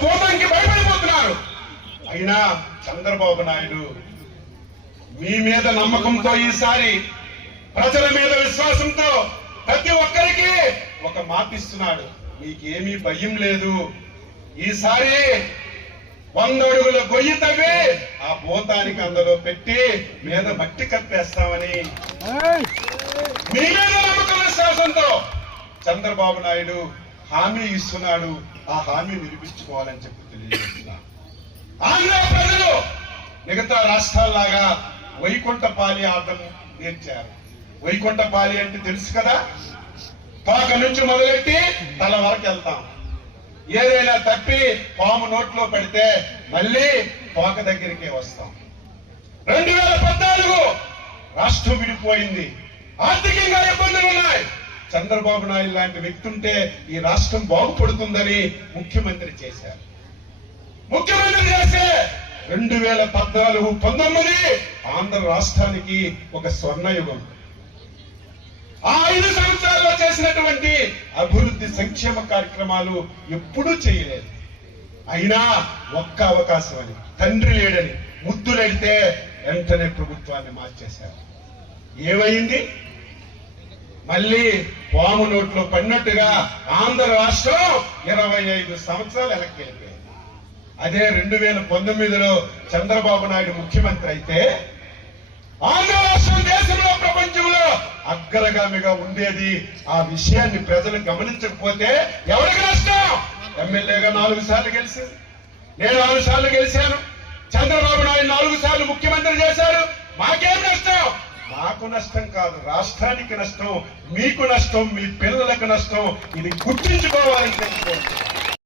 భూతానికి భయపడిపోతున్నారు. అయినా చంద్రబాబు నాయుడు మీ మీద నమ్మకంతో ఈసారి ప్రజల మీద విశ్వాసంతో ప్రతి ఒక్కరికి ఒక మాట ఇస్తున్నాడు. మీకేమీ భయం లేదు. ఈసారి వంద అడుగుల గొయ్యి తవ్వి ఆ భూతానికి అందులో పెట్టి మీద మట్టి కప్పేస్తామని. మీ మీద నమ్మకం విశ్వాసంతో చంద్రబాబు నాయుడు హామీ ఇస్తున్నాడు ఆ హామీ వినిపించుకోవాలని చెప్పి తెలియజేస్తున్నా. ఆంధ్ర ప్రజలు మిగతా రాష్ట్రాల్లాగా వైకుంఠపాలి ఆటం నేర్చారు. వైకుంఠపాలి అంటే తెలుసు కదా? తోక నుంచి మొదలెట్టి తల వరకు వెళ్తాం. ఏదైనా తప్పి పాము నోట్లో పెడితే మళ్ళీ తోక దగ్గరికే వస్తాం. రెండు వేల పద్నాలుగు రాష్ట్రం విడిపోయింది. ఆర్థికంగా ఇబ్బందులు ఉన్నాయి. చంద్రబాబు నాయుడు లాంటి వ్యక్తి ఉంటే ఈ రాష్ట్రం బాగుపడుతుందని ముఖ్యమంత్రి చేశారు. ముఖ్యమంత్రి చేస్తే రెండు వేల పద్నాలుగు పంతొమ్మిది ఆంధ్ర రాష్ట్రానికి ఒక స్వర్ణయుగం. ఆ ఐదు సంవత్సరాల్లో చేసినటువంటి అభివృద్ధి సంక్షేమ కార్యక్రమాలు ఎప్పుడూ చేయలేదు. అయినా ఒక్క అవకాశం అని తండ్రి లేడని ముద్దులెడితే వెంటనే ప్రభుత్వాన్ని మార్చేశారు. ఏమైంది? మళ్ళీ పాము నోట్లో పడినట్టుగా ఆంధ్ర రాష్ట్రం ఇరవై ఐదు సంవత్సరాలు వెనక్కి అదే రెండు వేల పంతొమ్మిదిలో చంద్రబాబు నాయుడు ముఖ్యమంత్రి అయితే ఆంధ్ర రాష్ట్రం దేశంలో ప్రపంచంలో అగ్రగామిగా ఉండేది. ఆ విషయాన్ని ప్రజలు గమనించకపోతే ఎవరికి నష్టం? ఎమ్మెల్యేగా నాలుగు సార్లు గెలిచింది. నేను నాలుగు సార్లు గెలిచాను. చంద్రబాబు నాయుడు నాలుగు సార్లు ముఖ్యమంత్రి చేశారు. మాకేం నష్టం? నాకు నష్టం కాదు రాష్ట్రానికి నష్టం మీకు నష్టం మీ పిల్లలకు నష్టం. ఇది గుర్తించుకోవాలని తెలుసుకోవాలి